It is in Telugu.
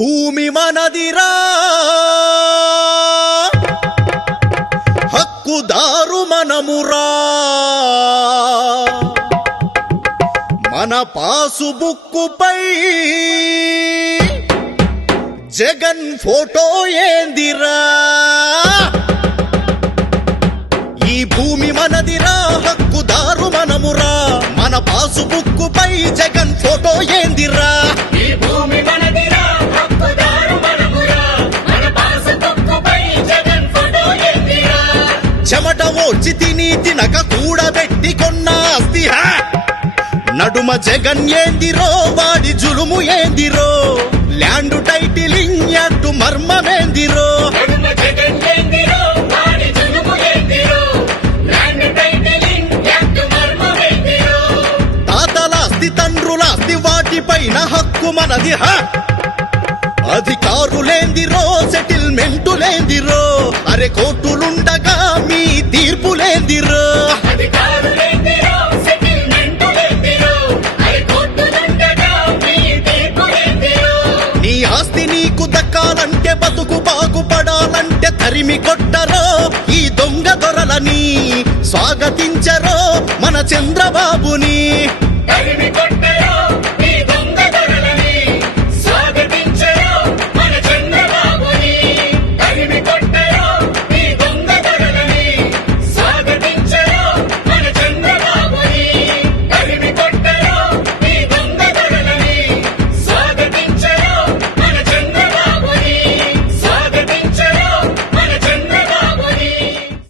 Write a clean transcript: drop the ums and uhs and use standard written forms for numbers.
భూమి మనదిరా, హక్కుదారు మనమురా, మన పాసుబుక్కుపై జగన్ ఫోటో ఏందిరా. ఈ భూమి మనదిరా, హక్కుదారు మనమురా, మన పాసుబుక్కుపై జగన్ ఫోటో ఏందిరా. ఈ భూమి మనదిరా, హక్కుదారు మనమురా, మన పాసుబుక్కుపై జగన్ ఫోటో ఏందిరా. చెమట ఓడ్చి తినక కూడబెట్టి కొన్న ఆస్తి నడుమ జగన్ ఏందిరో, వాడి జులుము ఏందిరో, ల్యాండ్ టైటిలింగ్ యాక్టు మర్మమేందిరో. నడుమ జగన్ ఏందిరో, వాడి జులుము ఏందిరో, ల్యాండ్ టైటిలింగ్ యాక్టు మర్మమేందిరో. తాతలాస్తి తండ్రులాస్తి వాటిపైన హక్కు మనది అధికారులేందిరో, సెటిల్మెంటులేందిరో, అరే కోర్టులుండగా మీ తీర్పులేందిరో. అధికారులేందిరో, సెటిల్మెంటులేందిరో, అరే కోర్టులుండగా మీ తీర్పులేందిరో. నీ ఆస్తి నీకు దక్కాలంటే, బతుకు బాగుపడాలంటే తరిమి కొట్టరో ఈ దొంగ దొరలని, స్వాగతించరో మన చంద్రబాబుని.